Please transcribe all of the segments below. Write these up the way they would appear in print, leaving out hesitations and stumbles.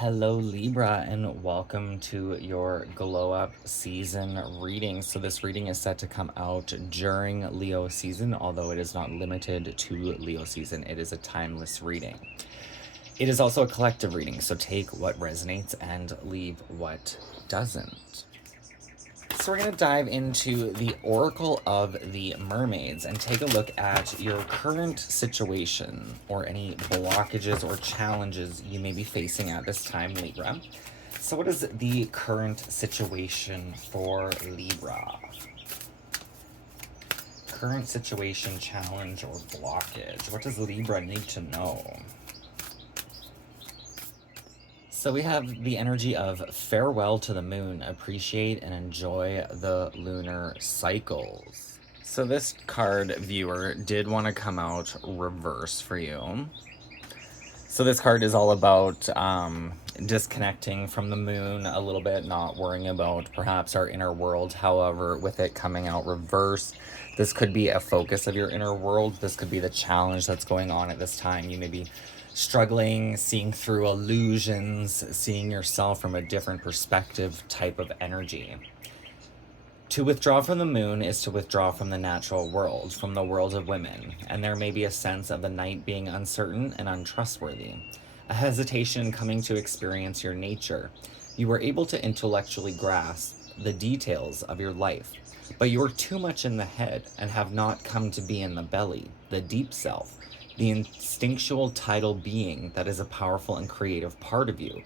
Hello, Libra, and welcome to your Glow Up season reading. So, this reading is set to come out during Leo season, although it is not limited to Leo season. It is a timeless reading. It is also a collective reading, so take what resonates and leave what doesn't. So we're going to dive into the Oracle of the Mermaids and take a look at your current situation or any blockages or challenges you may be facing at this time, Libra. So what is the current situation for Libra? Current situation, challenge, or blockage. What does Libra need to know? So we have the energy of farewell to the moon, appreciate and enjoy the lunar cycles. So this card, viewer, did want to come out reverse for you. So this card is all about disconnecting from the moon a little bit, not worrying about perhaps our inner world. However, with it coming out reverse, this could be a focus of your inner world. This could be the challenge that's going on at this time. You may be struggling, seeing through illusions, seeing yourself from a different perspective type of energy. To withdraw from the moon is to withdraw from the natural world, from the world of women, and there may be a sense of the night being uncertain and untrustworthy, a hesitation in coming to experience your nature. You are able to intellectually grasp the details of your life, but you are too much in the head and have not come to be in the belly, the deep self, the instinctual tidal being that is a powerful and creative part of you.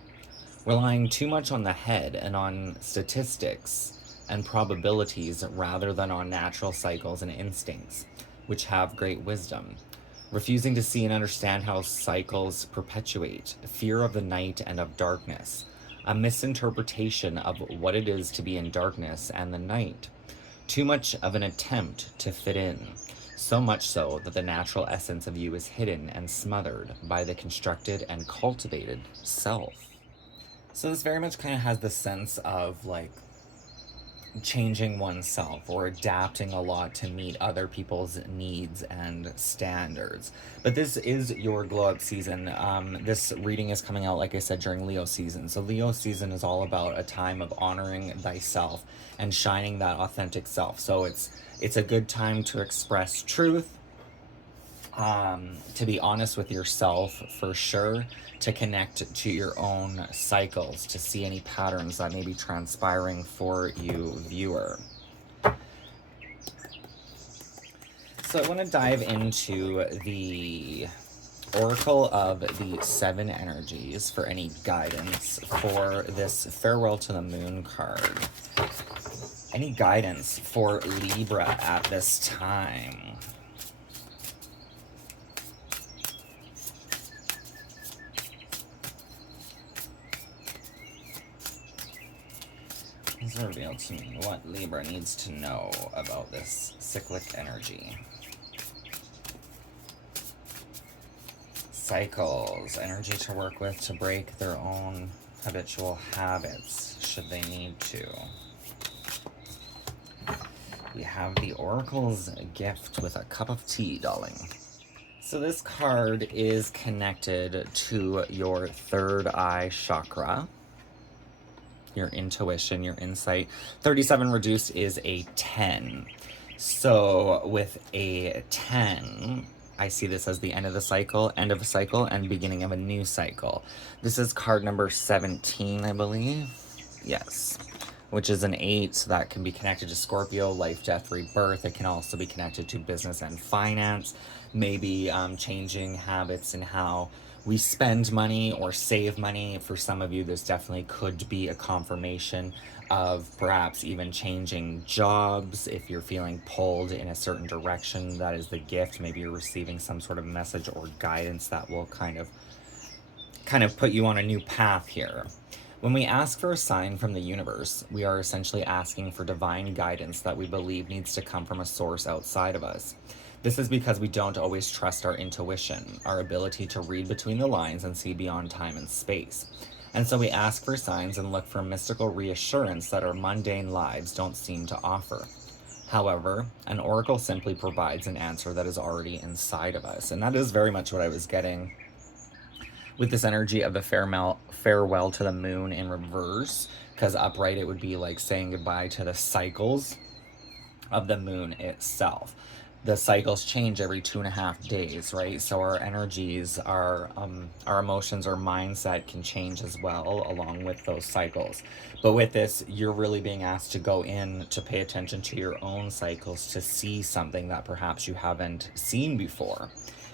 Relying too much on the head and on statistics and probabilities rather than on natural cycles and instincts, which have great wisdom. Refusing to see and understand how cycles perpetuate, fear of the night and of darkness, a misinterpretation of what it is to be in darkness and the night. Too much of an attempt to fit in, so much so that the natural essence of you is hidden and smothered by the constructed and cultivated self. So this very much kind of has the sense of like changing oneself or adapting a lot to meet other people's needs and standards. But this is your glow up season. This reading is coming out, like I said, during Leo season. So Leo season is all about a time of honoring thyself and shining that authentic self. So it's a good time to express truth, to be honest with yourself for sure, to connect to your own cycles, to see any patterns that may be transpiring for you, viewer. So I want to dive into the Oracle of the Seven Energies for any guidance for this Farewell to the Moon card. Any guidance for Libra at this time? Please reveal to me what Libra needs to know about this cyclic energy. Cycles, energy to work with to break their own habitual habits, should they need to. We have the Oracle's gift with a cup of tea, darling. So this card is connected to your third eye chakra, your intuition, your insight. 37 reduced is a 10. So with a 10, I see this as the end of the cycle, end of a cycle, and beginning of a new cycle. This is card number 17, I believe. Yes. Which is an 8, so that can be connected to Scorpio, life, death, rebirth. It can also be connected to business and finance, maybe changing habits and how we spend money or save money. For some of you, this definitely could be a confirmation of perhaps even changing jobs. If you're feeling pulled in a certain direction, that is the gift. Maybe you're receiving some sort of message or guidance that will kind of put you on a new path here. When we ask for a sign from the universe, we are essentially asking for divine guidance that we believe needs to come from a source outside of us. This is because we don't always trust our intuition, our ability to read between the lines and see beyond time and space. And so we ask for signs and look for mystical reassurance that our mundane lives don't seem to offer. However, an oracle simply provides an answer that is already inside of us. And that is very much what I was getting with this energy of the farewell to the moon in reverse, because upright it would be like saying goodbye to the cycles of the moon itself. The cycles change every 2.5 days, right? So our energies, our emotions, our mindset can change as well along with those cycles. But with this, you're really being asked to go in to pay attention to your own cycles, to see something that perhaps you haven't seen before,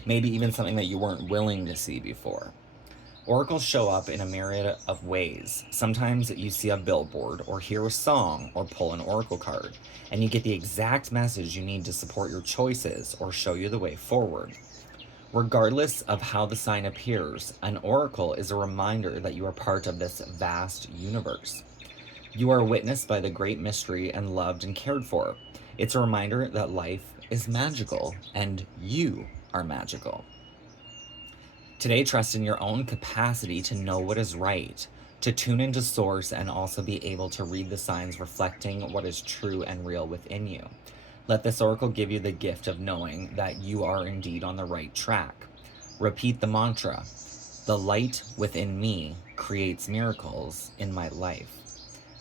maybe even something that you weren't willing to see before. Oracles show up in a myriad of ways. Sometimes you see a billboard, or hear a song, or pull an oracle card, and you get the exact message you need to support your choices or show you the way forward. Regardless of how the sign appears, an oracle is a reminder that you are part of this vast universe. You are witnessed by the great mystery and loved and cared for. It's a reminder that life is magical and you are magical. Today, trust in your own capacity to know what is right, to tune into source, and also be able to read the signs reflecting what is true and real within you. Let this oracle give you the gift of knowing that you are indeed on the right track. Repeat the mantra, the light within me creates miracles in my life.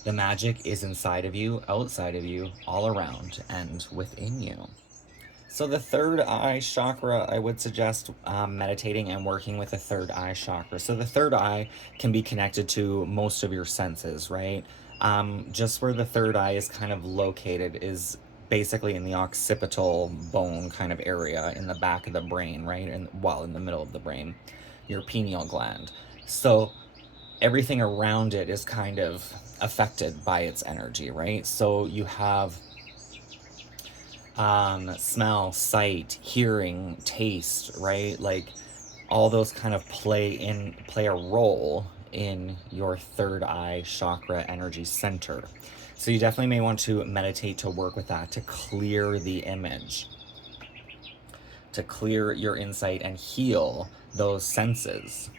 The magic is inside of you, outside of you, all around, and within you. So the third eye chakra, I would suggest meditating and working with the third eye chakra. So the third eye can be connected to most of your senses, right? Just where the third eye is kind of located is basically in the occipital bone kind of area in the back of the brain, right? And well, in the middle of the brain, your pineal gland. So everything around it is kind of affected by its energy, right? So you have smell, sight, hearing, taste, right? Like all those kind of play a role in your third eye chakra energy center. So you definitely may want to meditate to work with that, to clear the image, to clear your insight and heal those senses.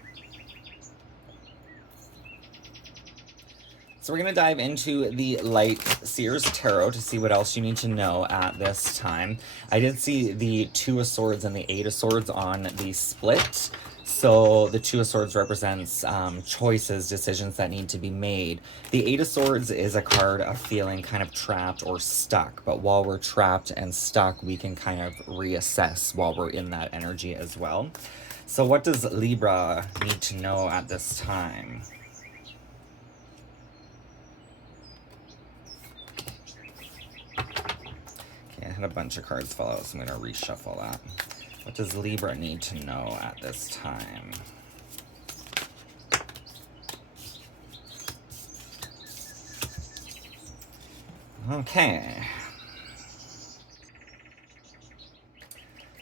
So we're going to dive into the Light Seers Tarot to see what else you need to know at this time. I did see the Two of Swords and the Eight of Swords on the split. So the Two of Swords represents choices, decisions that need to be made. The Eight of Swords is a card of feeling kind of trapped or stuck. But while we're trapped and stuck, we can kind of reassess while we're in that energy as well. So what does Libra need to know at this time? I had a bunch of cards fall out, so I'm going to reshuffle that. What does Libra need to know at this time? Okay.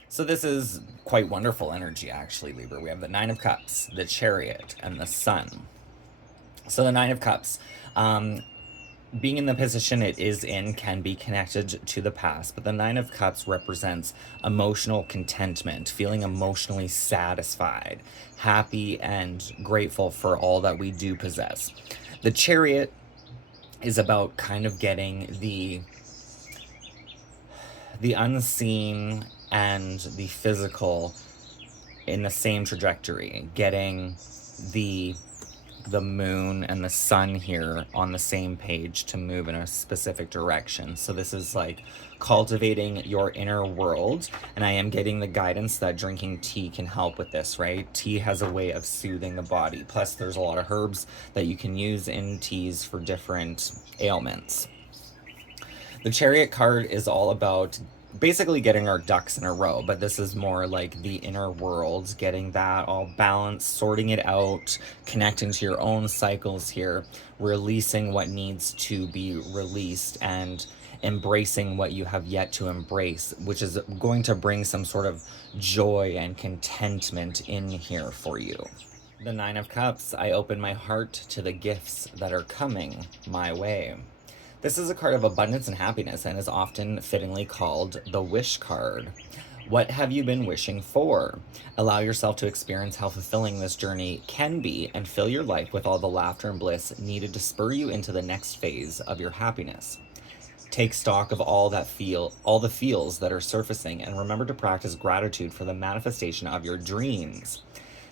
So this is quite wonderful energy, actually, Libra. We have the Nine of Cups, the Chariot, and the Sun. So the Nine of Cups, being in the position it is in can be connected to the past, but the Nine of Cups represents emotional contentment, feeling emotionally satisfied, happy, and grateful for all that we do possess. The Chariot is about kind of getting the unseen and the physical in the same trajectory, getting the moon and the sun here on the same page to move in a specific direction. So this is like cultivating your inner world, and I am getting the guidance that drinking tea can help with this, right? Tea has a way of soothing the body. Plus there's a lot of herbs that you can use in teas for different ailments. The Chariot card is all about basically getting our ducks in a row, but this is more like the inner world, getting that all balanced, sorting it out, connecting to your own cycles here, releasing what needs to be released, and embracing what you have yet to embrace, which is going to bring some sort of joy and contentment in here for you. The Nine of Cups, I open my heart to the gifts that are coming my way. This is a card of abundance and happiness and is often fittingly called the wish card. What have you been wishing for? Allow yourself to experience how fulfilling this journey can be and fill your life with all the laughter and bliss needed to spur you into the next phase of your happiness. Take stock of all the feels that are surfacing, and remember to practice gratitude for the manifestation of your dreams.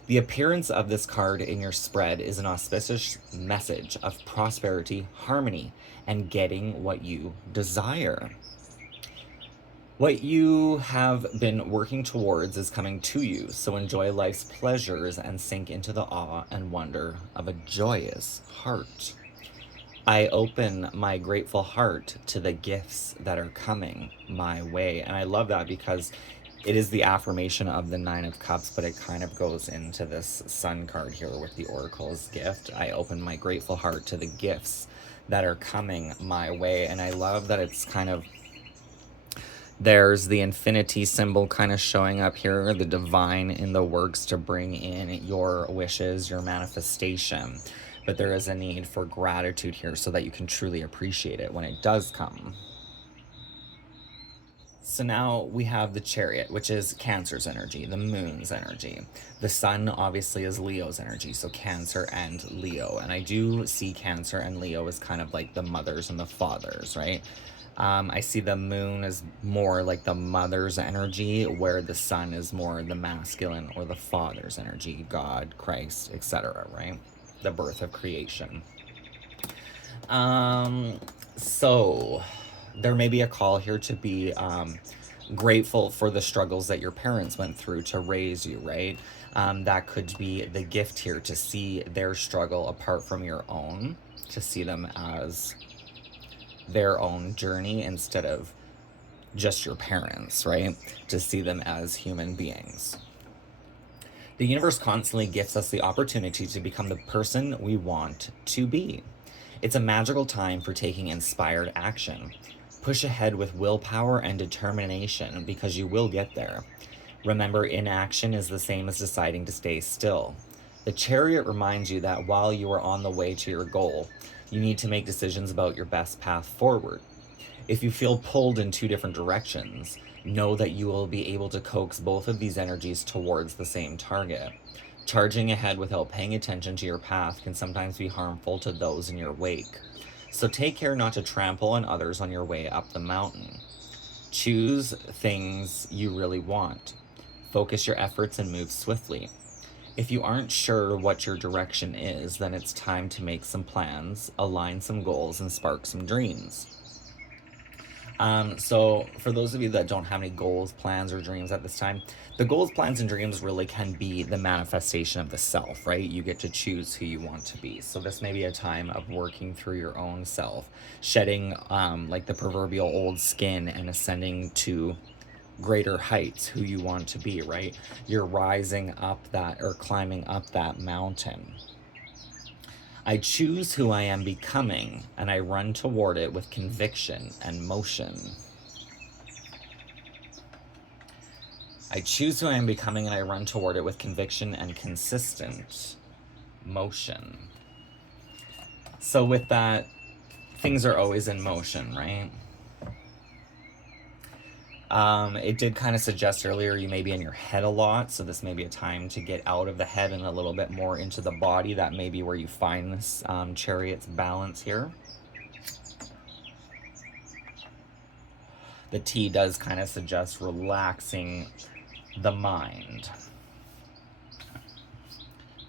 The appearance of this card in your spread is an auspicious message of prosperity, harmony, and getting what you desire. What you have been working towards is coming to you, so enjoy life's pleasures and sink into the awe and wonder of a joyous heart. I open my grateful heart to the gifts that are coming my way. And I love that because it is the affirmation of the Nine of Cups, but it kind of goes into this Sun card here with the Oracle's gift. I open my grateful heart to the gifts that are coming my way. And I love that it's kind of, there's the infinity symbol kind of showing up here, the divine in the works to bring in your wishes, your manifestation. But there is a need for gratitude here so that you can truly appreciate it when it does come. So now we have the Chariot, which is Cancer's energy, the Moon's energy. The Sun obviously is Leo's energy, so Cancer and Leo. And I do see Cancer and Leo as kind of like the mothers and the fathers, right? I see the Moon as more like the mother's energy, where the Sun is more the masculine or the father's energy, God, Christ, etc., right? The birth of creation. So there may be a call here to be grateful for the struggles that your parents went through to raise you, right? That could be the gift here, to see their struggle apart from your own, to see them as their own journey instead of just your parents, right? To see them as human beings. The universe constantly gives us the opportunity to become the person we want to be. It's a magical time for taking inspired action. Push ahead with willpower and determination, because you will get there. Remember, inaction is the same as deciding to stay still. The Chariot reminds you that while you are on the way to your goal, you need to make decisions about your best path forward. If you feel pulled in two different directions, know that you will be able to coax both of these energies towards the same target. Charging ahead without paying attention to your path can sometimes be harmful to those in your wake. So take care not to trample on others on your way up the mountain. Choose things you really want. Focus your efforts and move swiftly. If you aren't sure what your direction is, then it's time to make some plans, align some goals, and spark some dreams. So for those of you that don't have any goals, plans, or dreams at this time, the goals, plans, and dreams really can be the manifestation of the self, right? You get to choose who you want to be. So this may be a time of working through your own self, shedding like the proverbial old skin and ascending to greater heights, who you want to be, right? You're rising up that, or climbing up that mountain. I choose who I am becoming, and I run toward it with conviction and motion. I choose who I am becoming, and I run toward it with conviction and consistent motion. So with that, things are always in motion, right? It did kind of suggest earlier you may be in your head a lot, so this may be a time to get out of the head and a little bit more into the body. That may be where you find this Chariot's balance here. The T does kind of suggest relaxing the mind.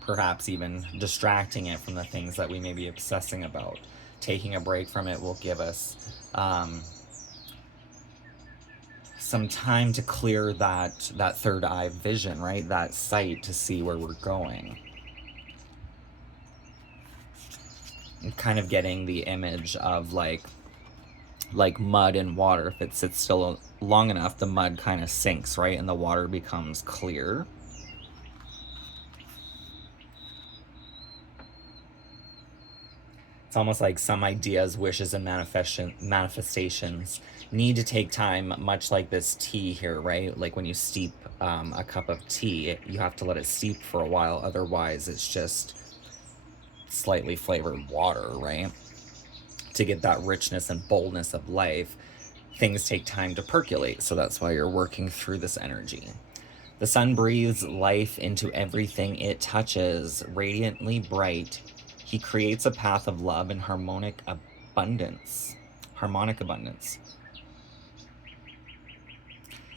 Perhaps even distracting it from the things that we may be obsessing about. Taking a break from it will give us some time to clear that third eye vision, right? That sight to see where we're going. And kind of getting the image of like mud and water. If it sits still long enough, the mud kind of sinks, right? And the water becomes clear. It's almost like some ideas, wishes, and manifestations need to take time, much like this tea here, right? Like when you steep a cup of tea, you have to let it steep for a while. Otherwise, it's just slightly flavored water, right? To get that richness and boldness of life, things take time to percolate. So that's why you're working through this energy. The sun breathes life into everything it touches, radiantly bright. He creates a path of love and harmonic abundance.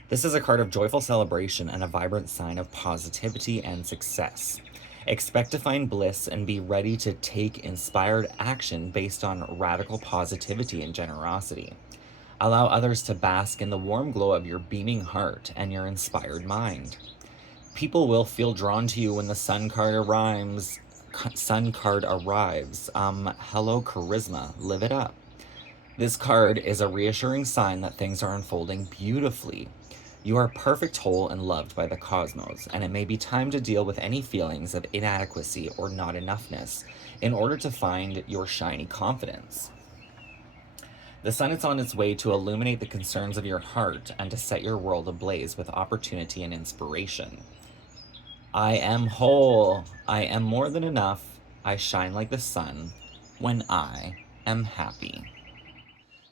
This is a card of joyful celebration and a vibrant sign of positivity and success. Expect to find bliss and be ready to take inspired action based on radical positivity and generosity. Allow others to bask in the warm glow of your beaming heart and your inspired mind. People will feel drawn to you when the Sun card arrives. Hello, charisma. Live it up. This card is a reassuring sign that things are unfolding beautifully. You are perfect, whole, and loved by the cosmos, and it may be time to deal with any feelings of inadequacy or not enoughness in order to find your shiny confidence. The sun is on its way to illuminate the concerns of your heart and to set your world ablaze with opportunity and inspiration. I am whole. I am more than enough. I shine like the sun when I am happy.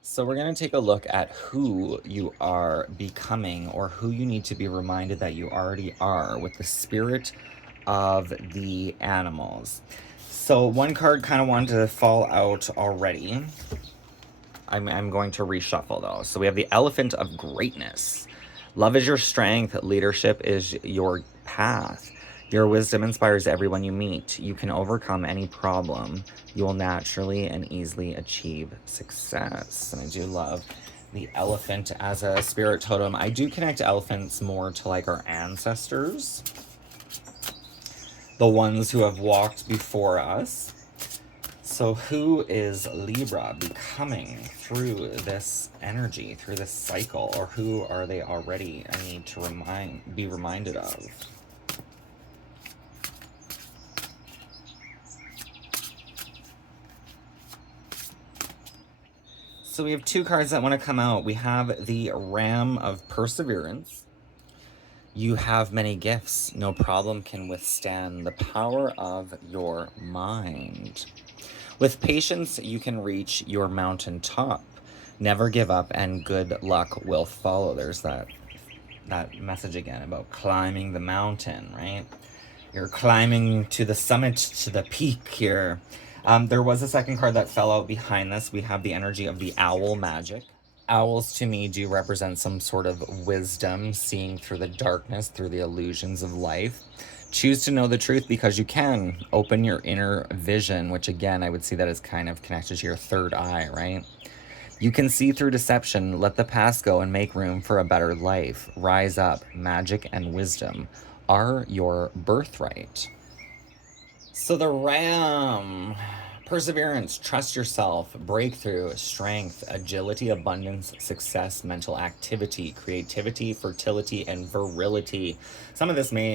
So we're going to take a look at who you are becoming, or who you need to be reminded that you already are, with the spirit of the animals. So one card kind of wanted to fall out already. I'm going to reshuffle though. So we have the Elephant of Greatness. Love is your strength. Leadership is your path. Your wisdom inspires everyone you meet. You can overcome any problem. You will naturally and easily achieve success. And I do love the elephant as a spirit totem. I do connect elephants more to like our ancestors, the ones who have walked before us. So who is Libra becoming through this energy, through this cycle, or who are they already? I need to be reminded of. So we have two cards that want to come out. We have the Ram of Perseverance. You have many gifts. No problem can withstand the power of your mind. With patience, you can reach your mountain top. Never give up and good luck will follow. There's that message again about climbing the mountain, right? You're climbing to the summit, to the peak here. There was a second card that fell out behind this. We have the energy of the Owl Magic. Owls to me do represent some sort of wisdom, seeing through the darkness, through the illusions of life. Choose to know the truth because you can. Open your inner vision, which again, I would see that as kind of connected to your third eye, right? You can see through deception. Let the past go and make room for a better life. Rise up. Magic and wisdom are your birthright. So the Ram, perseverance, trust yourself, breakthrough, strength, agility, abundance, success, mental activity, creativity, fertility, and virility. Some of this may,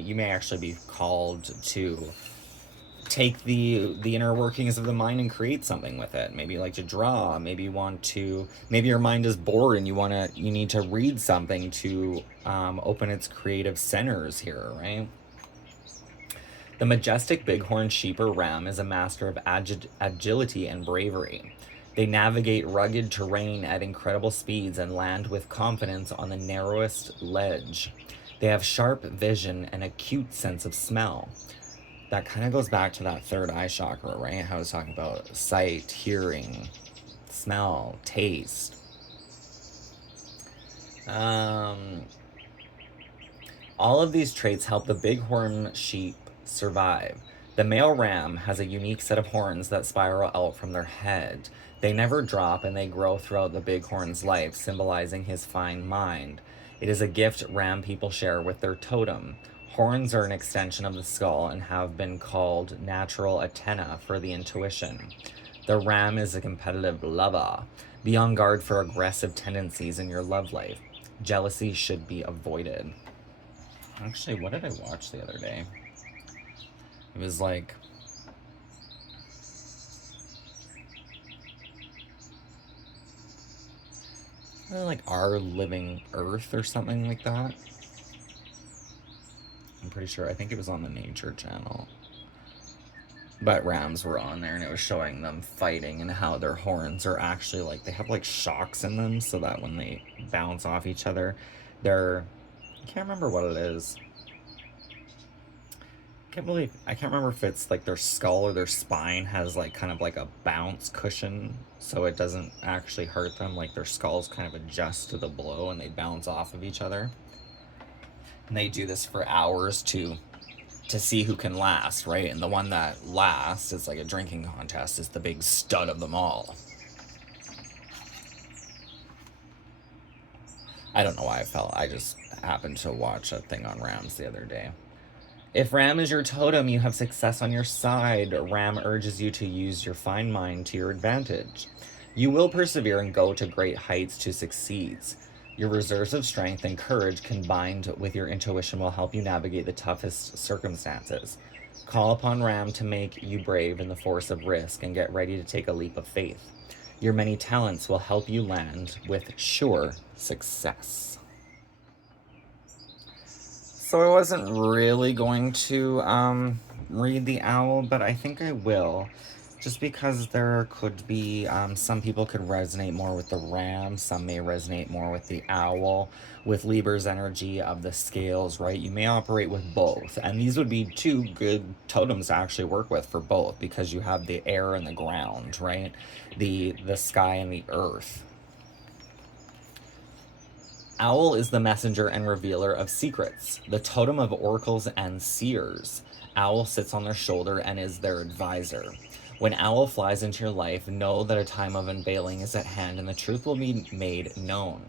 you may actually be called to take the inner workings of the mind and create something with it. Maybe you like to draw, maybe maybe your mind is bored and you need to read something to open its creative centers here, right? The majestic bighorn sheep or ram is a master of agility and bravery. They navigate rugged terrain at incredible speeds and land with confidence on the narrowest ledge. They have sharp vision and acute sense of smell. That kind of goes back to that third eye chakra, right? How I was talking about sight, hearing, smell, taste. All of these traits help the bighorn sheep survive. The male ram has a unique set of horns that spiral out from their head. They never drop and they grow throughout the bighorn's life, symbolizing his fine mind. It is a gift ram people share with their totem. Horns are an extension of the skull and have been called natural antennae for the intuition. The ram is a competitive lover. Be on guard for aggressive tendencies in your love life. Jealousy should be avoided. Actually, what did I watch the other day? It was like Our Living Earth or something like that. I'm pretty sure. I think it was on the Nature Channel. But rams were on there and it was showing them fighting and how their horns are actually they have shocks in them so that when they bounce off each other, I can't remember what it is. I can't remember if it's like their skull or their spine has like kind of like a bounce cushion, so it doesn't actually hurt them. Like their skulls kind of adjust to the blow and they bounce off of each other. And they do this for hours to see who can last, right? And the one that lasts, it's like a drinking contest, is the big stud of them all. I don't know why I just happened to watch a thing on Rams the other day. If Ram is your totem, you have success on your side. Ram urges you to use your fine mind to your advantage. You will persevere and go to great heights to succeed. Your reserves of strength and courage combined with your intuition will help you navigate the toughest circumstances. Call upon Ram to make you brave in the force of risk and get ready to take a leap of faith. Your many talents will help you land with sure success. So I wasn't really going to read the owl, but I think I will. Just because there could be, some people could resonate more with the ram, some may resonate more with the owl. With Libra's energy of the scales, right? You may operate with both. And these would be two good totems to actually work with for both, because you have the air and the ground, right? The sky and the earth. Owl is the messenger and revealer of secrets, the totem of oracles and seers. Owl sits on their shoulder and is their advisor. When Owl flies into your life, know that a time of unveiling is at hand and the truth will be made known.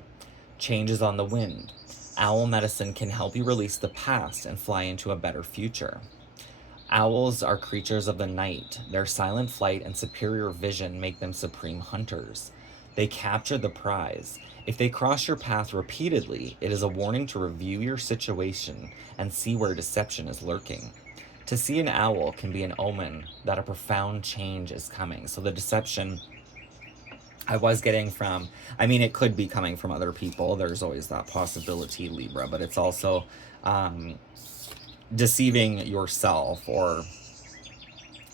Change is on the wind. Owl medicine can help you release the past and fly into a better future. Owls are creatures of the night. Their silent flight and superior vision make them supreme hunters. They capture the prize. If they cross your path repeatedly, it is a warning to review your situation and see where deception is lurking. To see an owl can be an omen that a profound change is coming. So the deception I was getting from, I mean, it could be coming from other people. There's always that possibility, Libra, but it's also deceiving yourself or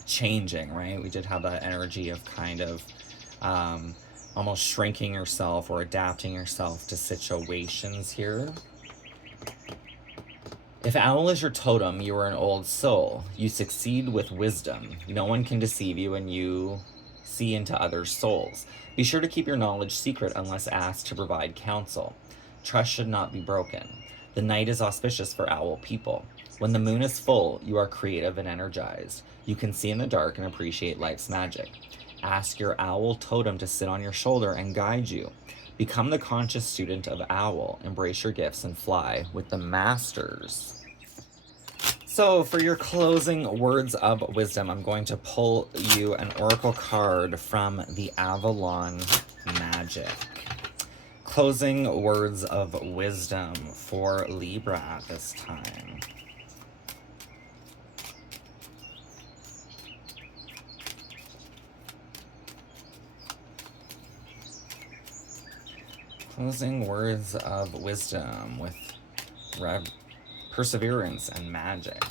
changing, right? We did have that energy of kind of almost shrinking yourself or adapting yourself to situations here. If owl is your totem, you are an old soul. You succeed with wisdom. No one can deceive you, and you see into others' souls. Be sure to keep your knowledge secret unless asked to provide counsel. Trust should not be broken. The night is auspicious for owl people. When the moon is full, you are creative and energized. You can see in the dark and appreciate life's magic. Ask your owl totem to sit on your shoulder and guide you. Become the conscious student of owl. Embrace your gifts and fly with the masters. So for your closing words of wisdom, I'm going to pull you an oracle card from the Avalon Magic. Closing words of wisdom for Libra at this time. Closing words of wisdom with perseverance and magic.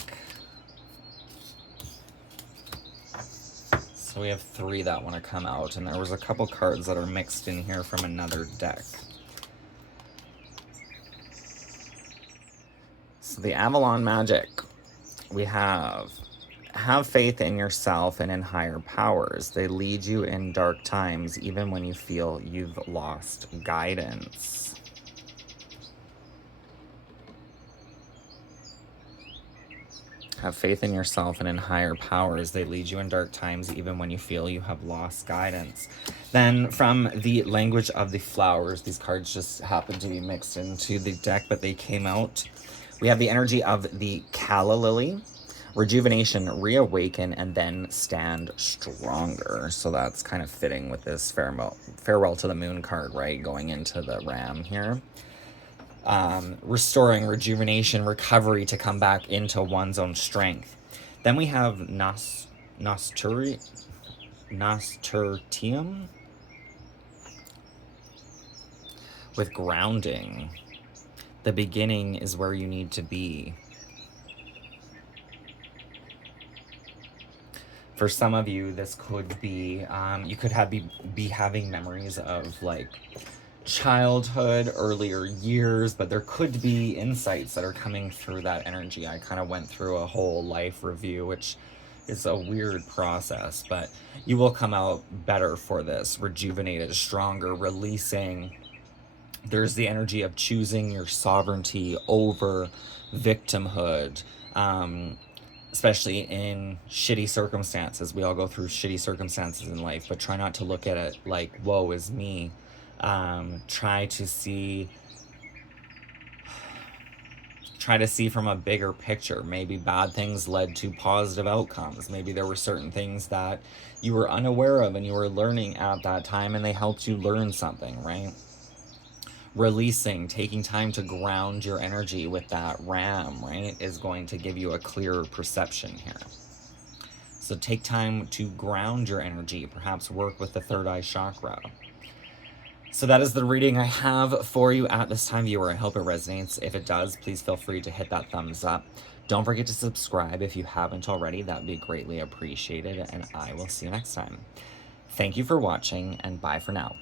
So we have 3 that want to come out, and there was a couple cards that are mixed in here from another deck. So the Avalon Magic, we have faith in yourself and in higher powers. They lead you in dark times, even when you feel you've lost guidance. Have faith in yourself and in higher powers. They lead you in dark times, even when you feel you have lost guidance. Then from the language of the flowers, these cards just happened to be mixed into the deck, but they came out. We have the energy of the calla lily. Rejuvenation, reawaken, and then stand stronger. So that's kind of fitting with this farewell to the moon card, right? Going into the ram here. Restoring, rejuvenation, recovery to come back into one's own strength. Then we have Nasturtium. With grounding. The beginning is where you need to be. For some of you, this could be, you could be having memories of like childhood, earlier years, but there could be insights that are coming through that energy. I kind of went through a whole life review, which is a weird process, but you will come out better for this, rejuvenated, stronger, releasing. There's the energy of choosing your sovereignty over victimhood, especially in shitty circumstances. We all go through shitty circumstances in life, but try not to look at it like, woe is me. Try to see from a bigger picture. Maybe bad things led to positive outcomes. Maybe there were certain things that you were unaware of and you were learning at that time, and they helped you learn something, right? Releasing, taking time to ground your energy with that ram, right, is going to give you a clearer perception here. So take time to ground your energy, perhaps work with the third eye chakra. So that is the reading I have for you at this time, viewer. I hope it resonates. If it does, please feel free to hit that thumbs up. Don't forget to subscribe if you haven't already. That would be greatly appreciated, and I will see you next time. Thank you for watching, and bye for now.